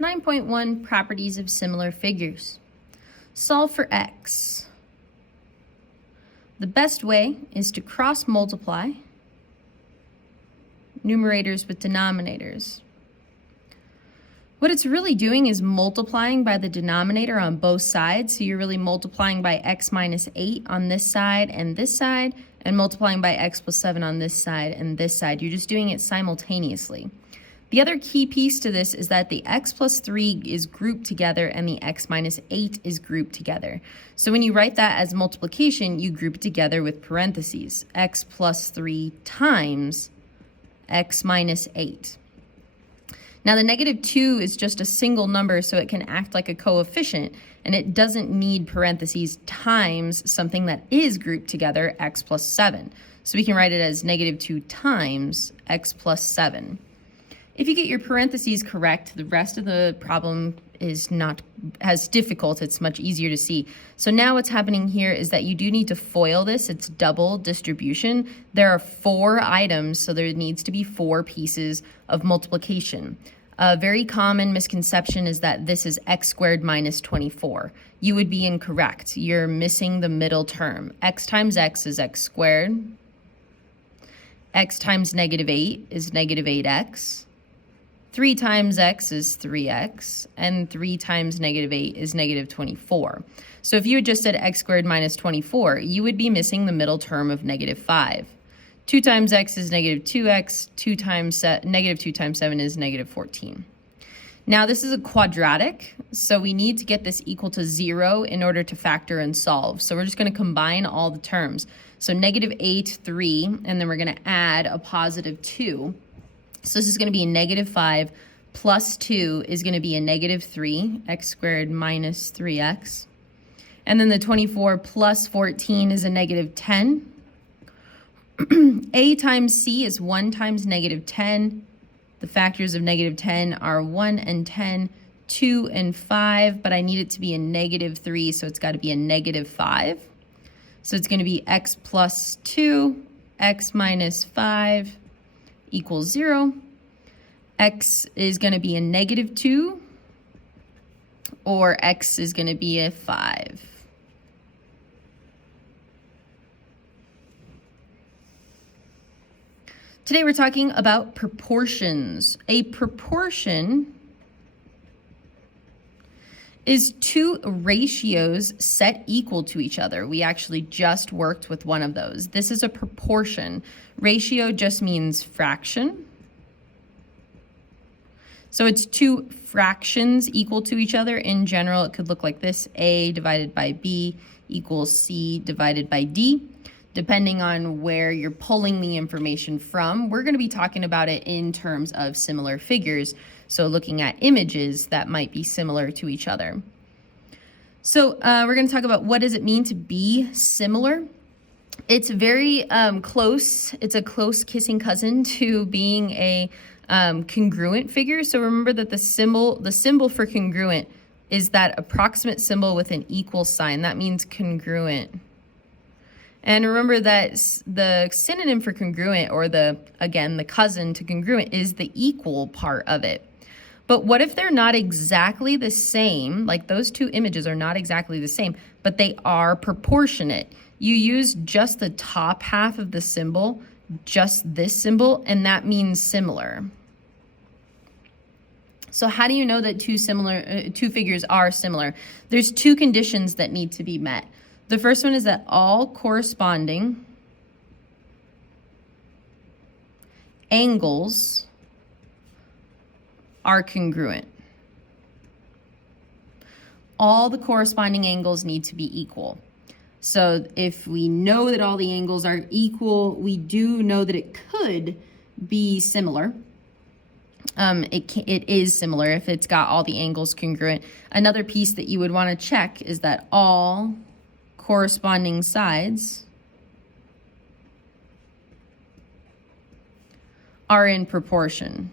9.1 Properties of Similar Figures. Solve for x. The best way is to cross multiply numerators with denominators. What it's really doing is multiplying by the denominator on both sides. So you're really multiplying by x minus 8 on this side, and multiplying by x plus 7 on this side and this side. You're just doing it simultaneously. The other key piece to this is that the x plus 3 is grouped together and the x minus 8 is grouped together. So when you write that as multiplication, you group it together with parentheses. X plus 3 times x minus 8. Now the negative 2 is just a single number, so it can act like a coefficient, and it doesn't need parentheses times something that is grouped together, x plus 7. So we can write it as negative 2 times x plus 7. If you get your parentheses correct, the rest of the problem is not as difficult. It's much easier to see. So now what's happening here is that you do need to FOIL this. It's double distribution. There are 4 items, so there needs to be 4 pieces of multiplication. A very common misconception is that this is x squared minus 24. You would be incorrect. You're missing the middle term. X times x is x squared. X times negative 8 is negative 8x. 3 times x is 3x, and 3 times negative 8 is negative 24. So if you had just said x squared minus 24, you would be missing the middle term of negative 5. 2 times x is negative 2x, negative 2 times 7 is negative 14. Now this is a quadratic, so we need to get this equal to 0 in order to factor and solve. So we're just going to combine all the terms. So negative 8, 3, and then we're going to add a positive 2. So this is going to be a negative 5 plus 2 is going to be a negative 3, x squared minus 3x. And then the 24 plus 14 is a negative 10. A times c is 1 times negative 10. The factors of negative 10 are 1 and 10, 2 and 5, but I need it to be a negative 3, so it's got to be a negative 5. So it's going to be x plus 2, x minus 5, equals 0. X is going to be a negative 2, or x is going to be a 5. Today we're talking about proportions. A proportion is 2 ratios set equal to each other. We actually just worked with one of those. This is a proportion. Ratio just means fraction. So it's 2 fractions equal to each other. In general, it could look like this: A divided by B equals C divided by D. Depending on where you're pulling the information from, we're going to be talking about it in terms of similar figures. So looking at images that might be similar to each other. So we're going to talk about what does it mean to be similar. It's very close. It's a close kissing cousin to being a congruent figure. So remember that the symbol for congruent is that approximate symbol with an equal sign. That means congruent. And remember that the synonym for congruent, or the cousin to congruent, is the equal part of it. But what if they're not exactly the same? Like those 2 images are not exactly the same, but they are proportionate. You use just the top half of the symbol, just this symbol, and that means similar. So how do you know that 2 figures are similar? There's 2 conditions that need to be met. The first one is that all corresponding angles are congruent. All the corresponding angles need to be equal. So if we know that all the angles are equal, we do know that it could be similar. It is similar if it's got all the angles congruent. Another piece that you would want to check is that all corresponding sides are in proportion.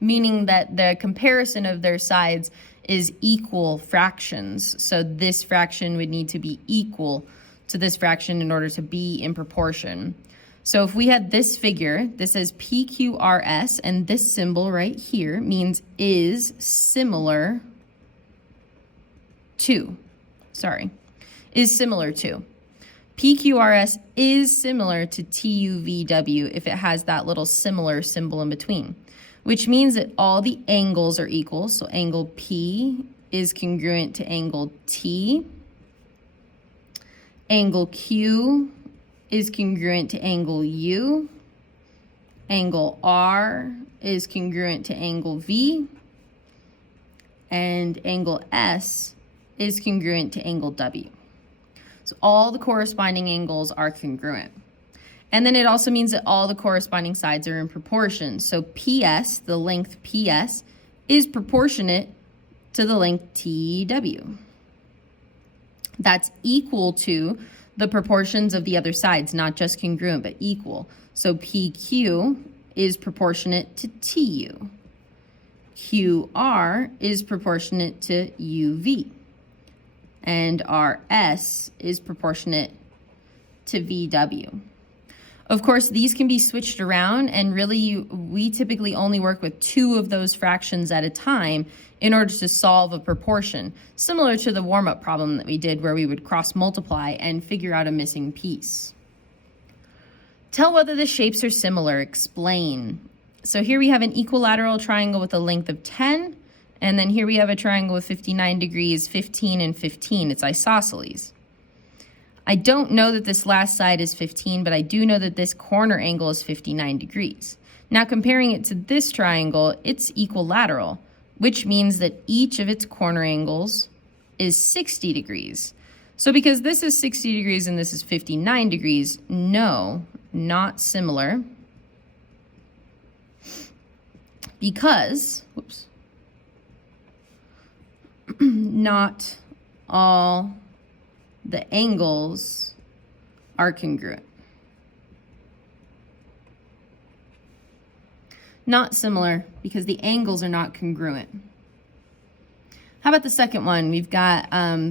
Meaning that the comparison of their sides is equal fractions. So this fraction would need to be equal to this fraction in order to be in proportion. So if we had this figure, this says PQRS, and this symbol right here means is similar to, is similar to. PQRS is similar to TUVW if it has that little similar symbol in between, which means that all the angles are equal. So angle P is congruent to angle T. Angle Q is congruent to angle U. Angle R is congruent to angle V. And angle S is congruent to angle W. So all the corresponding angles are congruent. And then it also means that all the corresponding sides are in proportion. So PS, the length PS, is proportionate to the length TW. That's equal to the proportions of the other sides, not just congruent, but equal. So PQ is proportionate to TU. QR is proportionate to UV. And RS is proportionate to VW. Of course, these can be switched around, and really we typically only work with 2 of those fractions at a time in order to solve a proportion, similar to the warm-up problem that we did where we would cross multiply and figure out a missing piece. Tell whether the shapes are similar, explain. So here we have an equilateral triangle with a length of 10, and then here we have a triangle with 59 degrees, 15 and 15. It's isosceles. I don't know that this last side is 15, but I do know that this corner angle is 59 degrees. Now comparing it to this triangle, it's equilateral, which means that each of its corner angles is 60 degrees. So because this is 60 degrees and this is 59 degrees, no, not similar. Because, not all the angles are congruent. Not similar because the angles are not congruent. How about the second one? We've got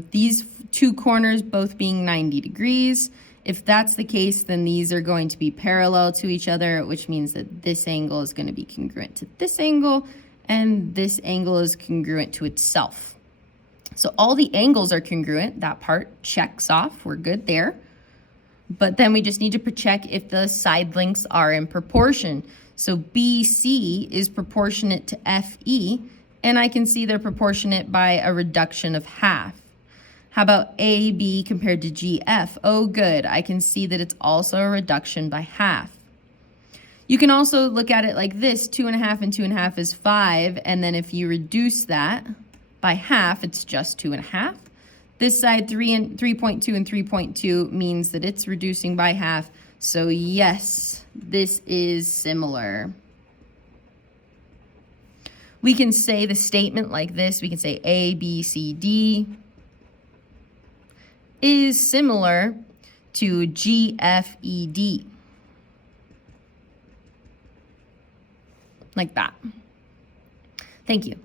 these 2 corners both being 90 degrees. If that's the case, then these are going to be parallel to each other, which means that this angle is going to be congruent to this angle, and this angle is congruent to itself. So all the angles are congruent. That part checks off. We're good there. But then we just need to check if the side lengths are in proportion. So BC is proportionate to FE, and I can see they're proportionate by a reduction of half. How about AB compared to GF? Oh, good. I can see that it's also a reduction by half. You can also look at it like this. 2.5 and 2.5 is 5, and then if you reduce that by half, it's just 2.5. This side, 3.2 and 3.2 means that it's reducing by half. So yes, this is similar. We can say the statement like this. We can say A, B, C, D is similar to G, F, E, D. Like that. Thank you.